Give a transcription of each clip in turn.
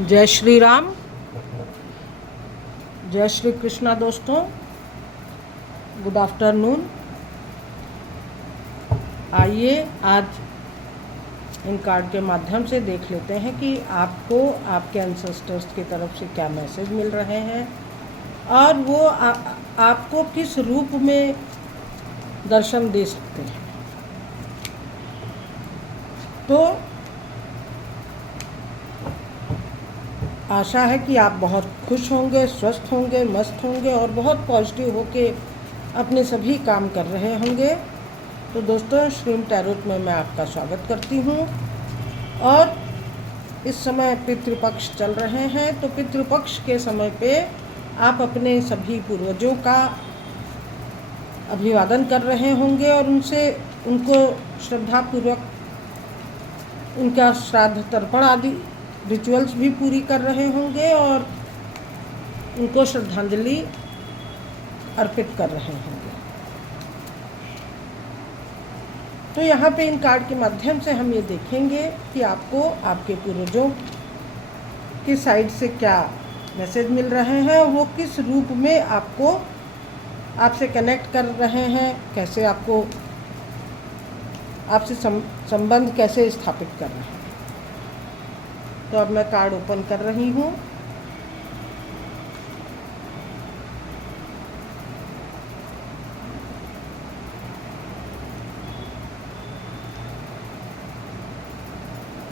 जय श्री राम, जय श्री कृष्णा दोस्तों। Good afternoon. आइए आज इन कार्ड के माध्यम से देख लेते हैं कि आपको आपके एंसेस्टर्स की तरफ से क्या मैसेज मिल रहे हैं और वो आपको किस रूप में दर्शन दे सकते हैं। तो आशा है कि आप बहुत खुश होंगे, स्वस्थ होंगे, मस्त होंगे और बहुत पॉजिटिव होके अपने सभी काम कर रहे होंगे। तो दोस्तों, श्रीम टैरोट में मैं आपका स्वागत करती हूँ। और इस समय पितृपक्ष चल रहे हैं, तो पितृपक्ष के समय पे आप अपने सभी पूर्वजों का अभिवादन कर रहे होंगे और उनको श्रद्धापूर्वक उनका श्राद्ध तर्पण आदि रिचुअल्स भी पूरी कर रहे होंगे और उनको श्रद्धांजलि अर्पित कर रहे होंगे। तो यहाँ पे इन कार्ड के माध्यम से हम ये देखेंगे कि आपको आपके पूर्वजों की साइड से क्या मैसेज मिल रहे हैं, वो किस रूप में आपसे कनेक्ट कर रहे हैं, कैसे आपको आपसे संबंध कैसे स्थापित कर रहे हैं। तो अब मैं कार्ड ओपन कर रही हूँ।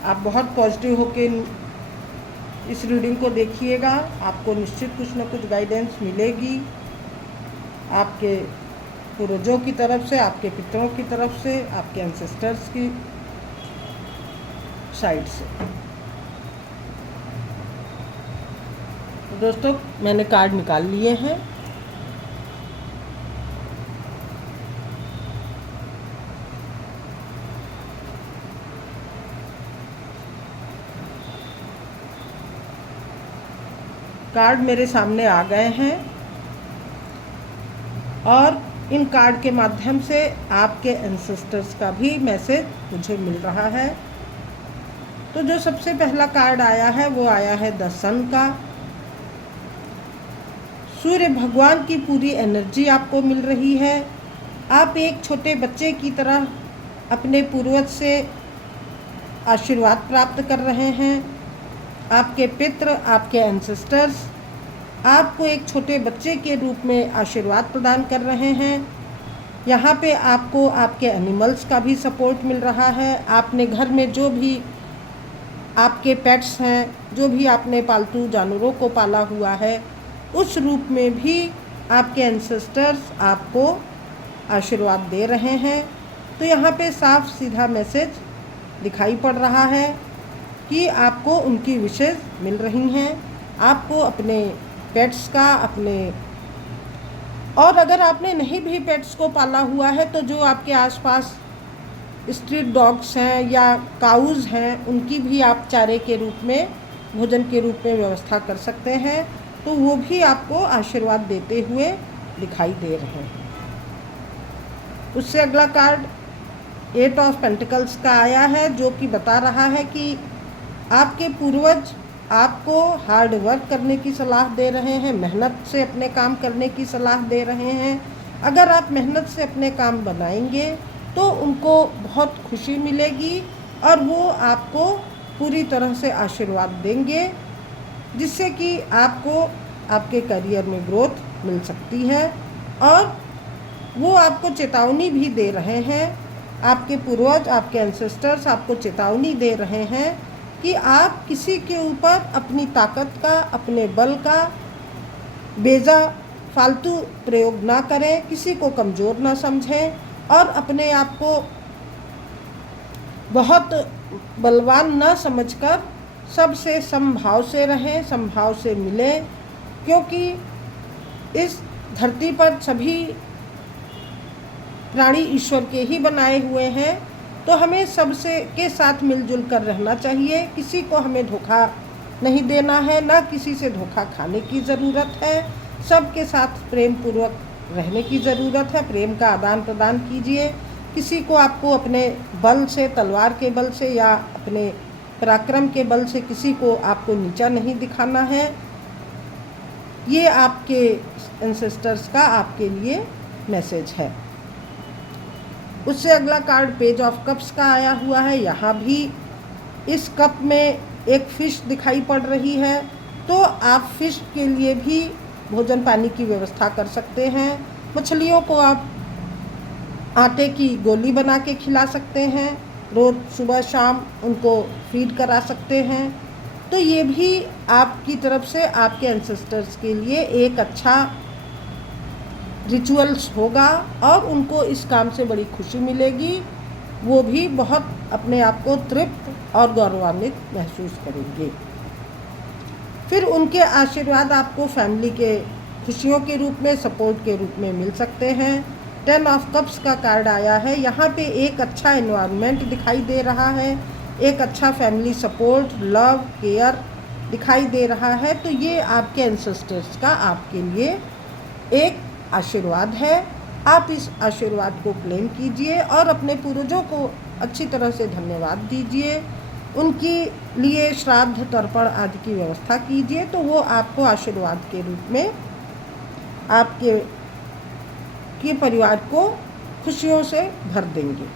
आप बहुत पॉजिटिव होके इस रीडिंग को देखिएगा, आपको निश्चित कुछ न कुछ गाइडेंस मिलेगी आपके पूर्वजों की तरफ से, आपके पितरों की तरफ से, आपके एंसेस्टर्स की साइड से। दोस्तों, मैंने कार्ड निकाल लिए हैं। कार्ड मेरे सामने आ गए हैं और इन कार्ड के माध्यम से आपके एंसेस्टर्स का भी मैसेज मुझे मिल रहा है। तो जो सबसे पहला कार्ड आया है वो आया है द सन का। सूर्य भगवान की पूरी एनर्जी आपको मिल रही है। आप एक छोटे बच्चे की तरह अपने पूर्वज से आशीर्वाद प्राप्त कर रहे हैं। आपके पितृ, आपके एंसेस्टर्स आपको एक छोटे बच्चे के रूप में आशीर्वाद प्रदान कर रहे हैं। यहाँ पे आपको आपके एनिमल्स का भी सपोर्ट मिल रहा है। आपने घर में जो भी आपके पेट्स हैं, जो भी आपने पालतू जानवरों को पाला हुआ है, उस रूप में भी आपके एंसेस्टर्स आपको आशीर्वाद दे रहे हैं। तो यहाँ पे साफ सीधा मैसेज दिखाई पड़ रहा है कि आपको उनकी विशेष मिल रही हैं। आपको अपने पेट्स का और अगर आपने नहीं भी पेट्स को पाला हुआ है, तो जो आपके आसपास स्ट्रीट डॉग्स हैं या काउज़ हैं, उनकी भी आप चारे के रूप में, भोजन के रूप में व्यवस्था कर सकते हैं। तो वो भी आपको आशीर्वाद देते हुए दिखाई दे रहे हैं। उससे अगला कार्ड 8 ऑफ पेंटिकल्स का आया है, जो कि बता रहा है कि आपके पूर्वज आपको हार्ड वर्क करने की सलाह दे रहे हैं, मेहनत से अपने काम करने की सलाह दे रहे हैं। अगर आप मेहनत से अपने काम बनाएंगे तो उनको बहुत खुशी मिलेगी और वो आपको पूरी तरह से आशीर्वाद देंगे, जिससे कि आपको आपके करियर में ग्रोथ मिल सकती है। और वो आपको चेतावनी भी दे रहे हैं, आपके पूर्वज, आपके एंसेस्टर्स आपको चेतावनी दे रहे हैं कि आप किसी के ऊपर अपनी ताकत का, अपने बल का बेजा फालतू प्रयोग ना करें, किसी को कमज़ोर ना समझें और अपने आप को बहुत बलवान ना समझकर सबसे समभाव से रहें, समभाव से मिलें। क्योंकि इस धरती पर सभी प्राणी ईश्वर के ही बनाए हुए हैं, तो हमें सबसे के साथ मिलजुल कर रहना चाहिए। किसी को हमें धोखा नहीं देना है, ना किसी से धोखा खाने की ज़रूरत है। सबके साथ प्रेम पूर्वक रहने की ज़रूरत है। प्रेम का आदान प्रदान कीजिए। किसी को आपको अपने बल से, तलवार के बल से या अपने पराक्रम के बल से किसी को आपको नीचा नहीं दिखाना है। ये आपके एंसेस्टर्स का आपके लिए मैसेज है। उससे अगला कार्ड पेज ऑफ कप्स का आया हुआ है। यहाँ भी इस कप में एक फ़िश दिखाई पड़ रही है, तो आप फ़िश के लिए भी भोजन पानी की व्यवस्था कर सकते हैं। मछलियों को आप आटे की गोली बना के खिला सकते हैं, रोज़ सुबह शाम उनको फीड करा सकते हैं। तो ये भी आपकी तरफ से आपके एंसेस्टर्स के लिए एक अच्छा रिचुअल्स होगा और उनको इस काम से बड़ी खुशी मिलेगी। वो भी बहुत अपने आप को तृप्त और गौरवान्वित महसूस करेंगे। फिर उनके आशीर्वाद आपको फैमिली के खुशियों के रूप में, सपोर्ट के रूप में मिल सकते हैं। 10 ऑफ कप्स का कार्ड आया है। यहाँ पे एक अच्छा एनवायरनमेंट दिखाई दे रहा है, एक अच्छा फैमिली सपोर्ट, लव, केयर दिखाई दे रहा है। तो ये आपके एंसेस्टर्स का आपके लिए एक आशीर्वाद है। आप इस आशीर्वाद को क्लेम कीजिए और अपने पूर्वजों को अच्छी तरह से धन्यवाद दीजिए। उनके लिए श्राद्ध, तर्पण आदि की व्यवस्था कीजिए, तो वो आपको आशीर्वाद के रूप में आपके परिवार को खुशियों से भर देंगे।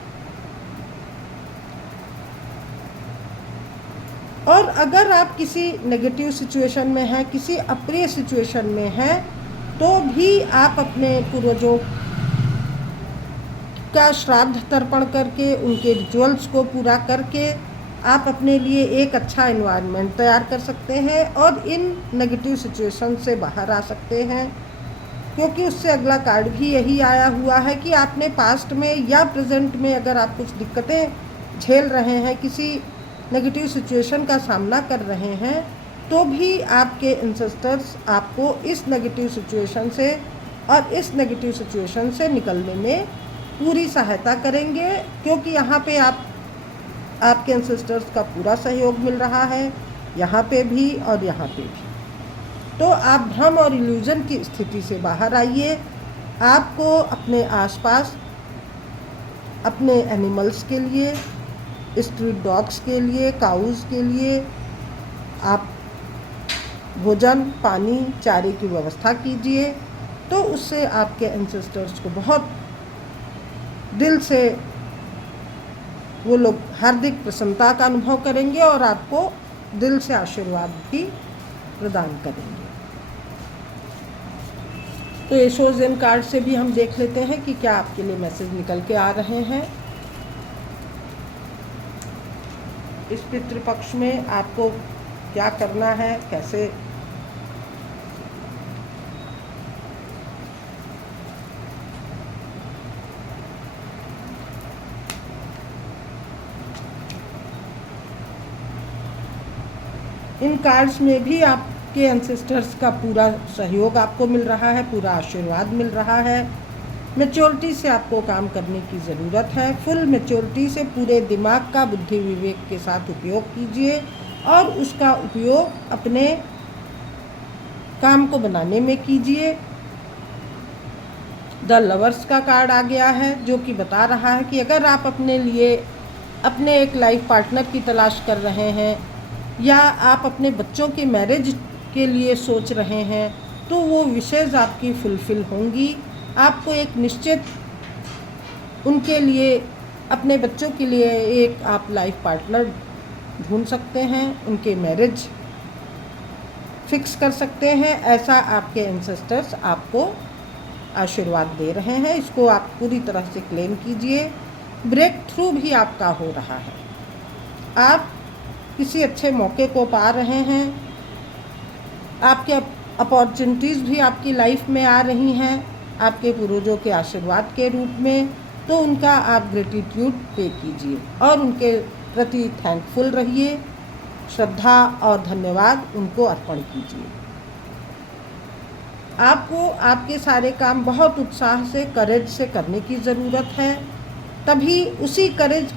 और अगर आप किसी नेगेटिव सिचुएशन में हैं, किसी अप्रिय सिचुएशन में हैं, तो भी आप अपने पूर्वजों का श्राद्ध तर्पण करके, उनके रिचुअल्स को पूरा करके आप अपने लिए एक अच्छा एनवायरनमेंट तैयार कर सकते हैं और इन नेगेटिव सिचुएशन से बाहर आ सकते हैं। क्योंकि उससे अगला कार्ड भी यही आया हुआ है कि आपने पास्ट में या प्रेजेंट में अगर आप कुछ दिक्कतें झेल रहे हैं, किसी नेगेटिव सिचुएशन का सामना कर रहे हैं, तो भी आपके एंसेस्टर्स आपको इस नेगेटिव सिचुएशन से और इस नेगेटिव सिचुएशन से निकलने में पूरी सहायता करेंगे। क्योंकि यहाँ पे आपके एंसेस्टर्स का पूरा सहयोग मिल रहा है, यहाँ पे भी और यहाँ पे भी। तो आप भ्रम और इल्यूज़न की स्थिति से बाहर आइए। आपको अपने आसपास अपने एनिमल्स के लिए, स्ट्रीट डॉग्स के लिए, काउज़ के लिए आप भोजन, पानी, चारे की व्यवस्था कीजिए। तो उससे आपके एंसेस्टर्स को बहुत दिल से वो लोग हार्दिक प्रसन्नता का अनुभव करेंगे और आपको दिल से आशीर्वाद भी प्रदान करेंगे। तो एशोजेन कार्ड से भी हम देख लेते हैं कि क्या आपके लिए मैसेज निकल के आ रहे हैं। इस पितृपक्ष में आपको क्या करना है, कैसे इन कार्ड्स में भी आपके एंसेस्टर्स का पूरा सहयोग आपको मिल रहा है, पूरा आशीर्वाद मिल रहा है। मैच्योरिटी से आपको काम करने की ज़रूरत है। फुल मैच्योरिटी से पूरे दिमाग का बुद्धि विवेक के साथ उपयोग कीजिए और उसका उपयोग अपने काम को बनाने में कीजिए। द लवर्स का कार्ड आ गया है, जो कि बता रहा है कि अगर आप अपने लिए अपने एक लाइफ पार्टनर की तलाश कर रहे हैं या आप अपने बच्चों के मैरिज के लिए सोच रहे हैं, तो वो विशेज़ आपकी फुलफ़िल होंगी। आपको एक निश्चित उनके लिए, अपने बच्चों के लिए एक आप लाइफ पार्टनर ढूंढ सकते हैं, उनके मैरिज फिक्स कर सकते हैं। ऐसा आपके एंसेस्टर्स आपको आशीर्वाद दे रहे हैं। इसको आप पूरी तरह से क्लेम कीजिए। ब्रेक थ्रू भी आपका हो रहा है। आप किसी अच्छे मौके को पा रहे हैं। आपके अपॉर्चुनिटीज़ भी आपकी लाइफ में आ रही हैं आपके पूर्वजों के आशीर्वाद के रूप में। तो उनका आप ग्रेटिट्यूड पे कीजिए और उनके प्रति थैंकफुल रहिए। श्रद्धा और धन्यवाद उनको अर्पण कीजिए। आपको आपके सारे काम बहुत उत्साह से, करेज से करने की ज़रूरत है। तभी उसी करेज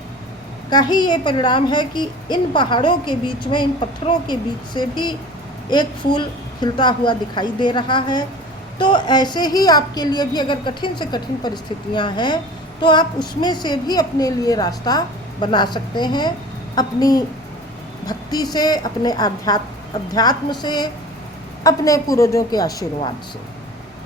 का ही ये परिणाम है कि इन पहाड़ों के बीच में, इन पत्थरों के बीच से भी एक फूल खिलता हुआ दिखाई दे रहा है। तो ऐसे ही आपके लिए भी अगर कठिन से कठिन परिस्थितियां हैं, तो आप उसमें से भी अपने लिए रास्ता बना सकते हैं। अपनी भक्ति से, अपने अध्यात्म से, अपने पूर्वजों के आशीर्वाद से।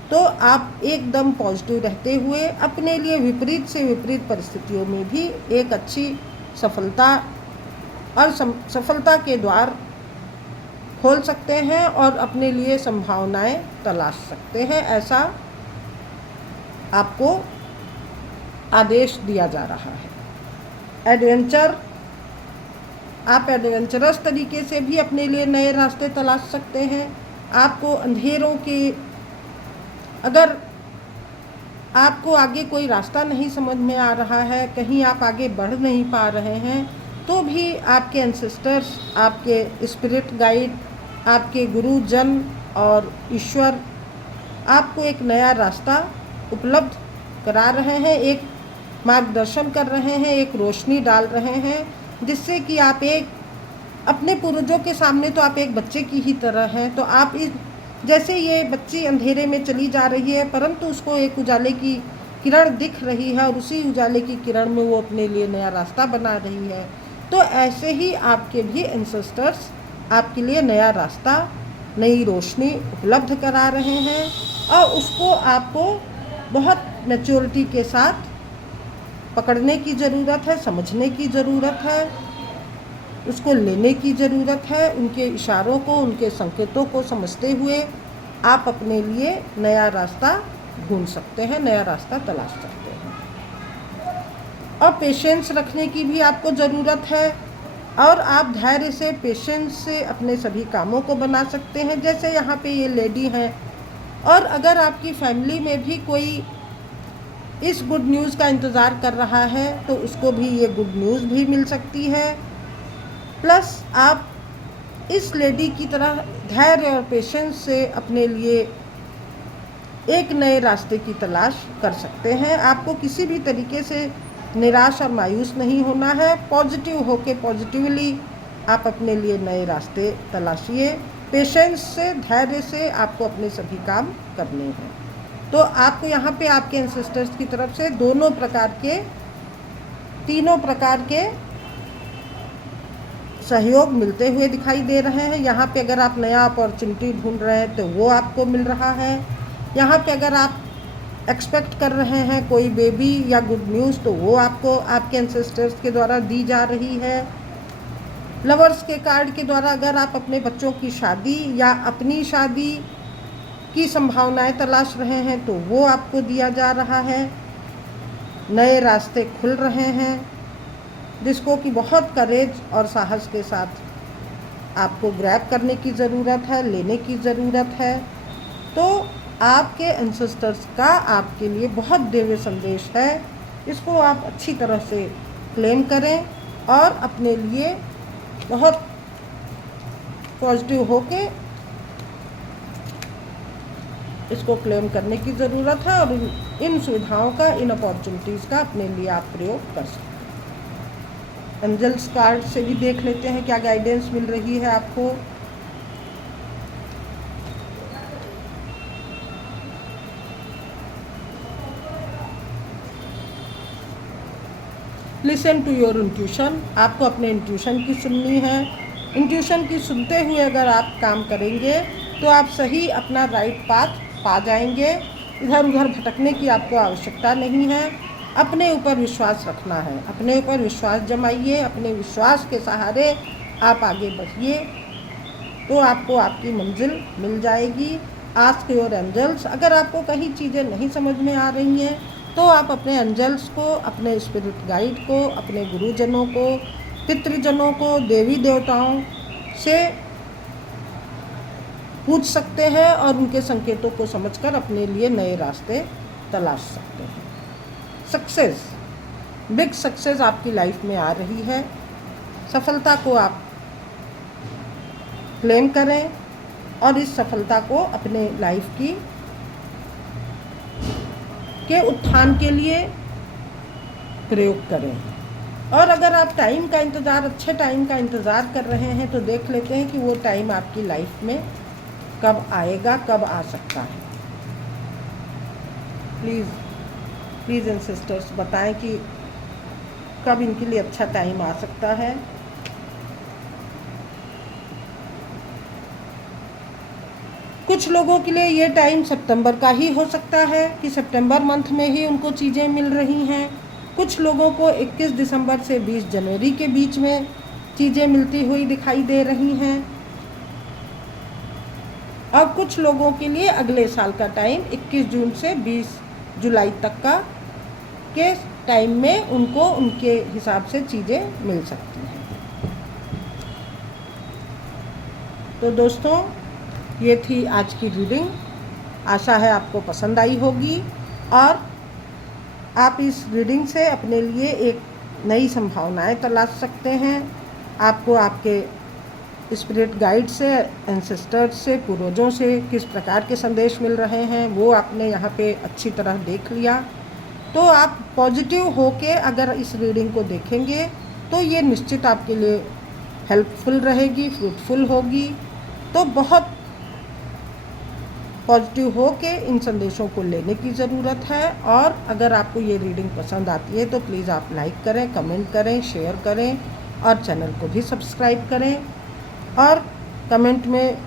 तो आप एकदम पॉजिटिव रहते हुए अपने लिए विपरीत से विपरीत परिस्थितियों में भी एक अच्छी सफलता और सफलता के द्वार खोल सकते हैं और अपने लिए संभावनाएं तलाश सकते हैं, ऐसा आपको आदेश दिया जा रहा है। एडवेंचर, आप एडवेंचरस तरीके से भी अपने लिए नए रास्ते तलाश सकते हैं। आपको अंधेरों के, अगर आपको आगे कोई रास्ता नहीं समझ में आ रहा है, कहीं आप आगे बढ़ नहीं पा रहे हैं, तो भी आपके एंसेस्टर्स, आपके स्पिरिट गाइड, आपके गुरुजन और ईश्वर आपको एक नया रास्ता उपलब्ध करा रहे हैं, एक मार्गदर्शन कर रहे हैं, एक रोशनी डाल रहे हैं, जिससे कि आप एक अपने पूर्वजों के सामने तो आप एक बच्चे की ही तरह हैं। तो आप इस, जैसे ये बच्ची अंधेरे में चली जा रही है, परंतु उसको एक उजाले की किरण दिख रही है और उसी उजाले की किरण में वो अपने लिए नया रास्ता बना रही है। तो ऐसे ही आपके भी एंसेस्टर्स आपके लिए नया रास्ता, नई रोशनी उपलब्ध करा रहे हैं और उसको आपको बहुत मैच्योरिटी के साथ पकड़ने की ज़रूरत है, समझने की ज़रूरत है, उसको लेने की ज़रूरत है। उनके इशारों को, उनके संकेतों को समझते हुए आप अपने लिए नया रास्ता ढूंढ सकते हैं, नया रास्ता तलाश सकते हैं। और पेशेंस रखने की भी आपको ज़रूरत है और आप धैर्य से, पेशेंस से अपने सभी कामों को बना सकते हैं। जैसे यहाँ पे ये लेडी हैं, और अगर आपकी फैमिली में भी कोई इस गुड न्यूज़ का इंतज़ार कर रहा है तो उसको भी ये गुड न्यूज़ भी मिल सकती है। प्लस आप इस लेडी की तरह धैर्य और पेशेंस से अपने लिए एक नए रास्ते की तलाश कर सकते हैं। आपको किसी भी तरीके से निराश और मायूस नहीं होना है। पॉजिटिव होके पॉजिटिवली आप अपने लिए नए रास्ते तलाशिए। पेशेंस से, धैर्य से आपको अपने सभी काम करने हैं। तो आपको यहाँ पे आपके एंसेस्टर्स की तरफ से तीनों प्रकार के सहयोग मिलते हुए दिखाई दे रहे हैं। यहाँ पे अगर आप नया अपॉर्चुनिटी ढूंढ रहे हैं तो वो आपको मिल रहा है। यहाँ पे अगर आप एक्सपेक्ट कर रहे हैं कोई बेबी या गुड न्यूज़ तो वो आपको आपके एंसेस्टर्स के द्वारा दी जा रही है। लवर्स के कार्ड के द्वारा अगर आप अपने बच्चों की शादी या अपनी शादी की संभावनाएं तलाश रहे हैं तो वो आपको दिया जा रहा है। नए रास्ते खुल रहे हैं जिसको कि बहुत करेज और साहस के साथ आपको ग्रैब करने की ज़रूरत है, लेने की ज़रूरत है। तो आपके एंसेस्टर्स का आपके लिए बहुत दिव्य संदेश है। इसको आप अच्छी तरह से क्लेम करें और अपने लिए बहुत पॉजिटिव होके इसको क्लेम करने की ज़रूरत है और इन सुविधाओं का, इन अपॉर्चुनिटीज़ का अपने लिए आप प्रयोग कर सकते हैं। एंजल्स कार्ड से भी देख लेते हैं क्या गाइडेंस मिल रही है आपको। Listen to your intuition. आपको अपने इंट्यूशन की सुननी है। इंट्यूशन की सुनते हुए अगर आप काम करेंगे तो आप सही अपना राइट पाथ पा जाएंगे। इधर उधर भटकने की आपको आवश्यकता नहीं है। अपने ऊपर विश्वास रखना है, अपने ऊपर विश्वास जमाइए, अपने विश्वास के सहारे आप आगे बढ़िए तो आपको आपकी मंजिल मिल जाएगी। Ask your angels. अगर आपको कहीं चीज़ें नहीं समझ में आ रही हैं तो आप अपने एंजल्स को, अपने स्पिरिट गाइड को, अपने गुरुजनों को, पितृजनों को, देवी देवताओं से पूछ सकते हैं और उनके संकेतों को समझकर अपने लिए नए रास्ते तलाश सकते हैं। सक्सेस, बिग सक्सेस आपकी लाइफ में आ रही है। सफलता को आप क्लेम करें और इस सफलता को अपने लाइफ के उत्थान के लिए प्रयोग करें। और अगर आप टाइम का इंतज़ार, अच्छे टाइम का इंतज़ार कर रहे हैं तो देख लेते हैं कि वो टाइम आपकी लाइफ में कब आएगा, कब आ सकता है। प्लीज़ एंसेस्टर्स बताएं कि कब इनके लिए अच्छा टाइम आ सकता है। कुछ लोगों के लिए ये टाइम सितंबर का ही हो सकता है कि सितंबर मंथ में ही उनको चीज़ें मिल रही हैं। कुछ लोगों को 21 दिसंबर से 20 जनवरी के बीच में चीज़ें मिलती हुई दिखाई दे रही हैं। और कुछ लोगों के लिए अगले साल का टाइम 21 जून से 20 जुलाई तक का के टाइम में उनको उनके हिसाब से चीज़ें मिल सकती हैं। तो दोस्तों, ये थी आज की रीडिंग। आशा है आपको पसंद आई होगी और आप इस रीडिंग से अपने लिए एक नई संभावनाएं तलाश सकते हैं। आपको आपके स्पिरिट गाइड से, एंसेस्टर्स से, पूर्वजों से किस प्रकार के संदेश मिल रहे हैं वो आपने यहाँ पे अच्छी तरह देख लिया। तो आप पॉजिटिव होके अगर इस रीडिंग को देखेंगे तो ये निश्चित आपके लिए हेल्पफुल रहेगी, फ्रूटफुल होगी। तो बहुत पॉजिटिव हो के इन संदेशों को लेने की ज़रूरत है। और अगर आपको ये रीडिंग पसंद आती है तो प्लीज़ आप लाइक करें, कमेंट करें, शेयर करें और चैनल को भी सब्सक्राइब करें। और कमेंट में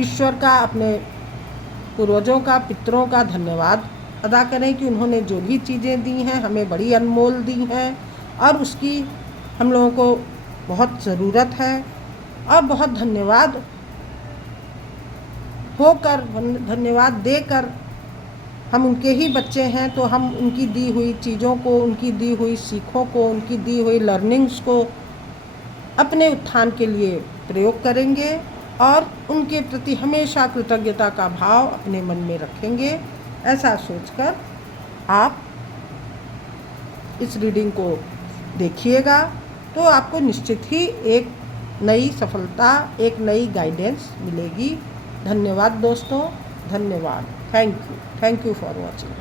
ईश्वर का, अपने पूर्वजों का, पितरों का धन्यवाद अदा करें कि उन्होंने जो भी चीज़ें दी हैं हमें बड़ी अनमोल दी हैं और उसकी हम लोगों को बहुत ज़रूरत है। और बहुत धन्यवाद होकर, धन्यवाद देकर, हम उनके ही बच्चे हैं तो हम उनकी दी हुई चीज़ों को, उनकी दी हुई सीखों को, उनकी दी हुई लर्निंग्स को अपने उत्थान के लिए प्रयोग करेंगे और उनके प्रति हमेशा कृतज्ञता का भाव अपने मन में रखेंगे। ऐसा सोचकर आप इस रीडिंग को देखिएगा तो आपको निश्चित ही एक नई सफलता, एक नई गाइडेंस मिलेगी। धन्यवाद दोस्तों, धन्यवाद। Thank you for watching.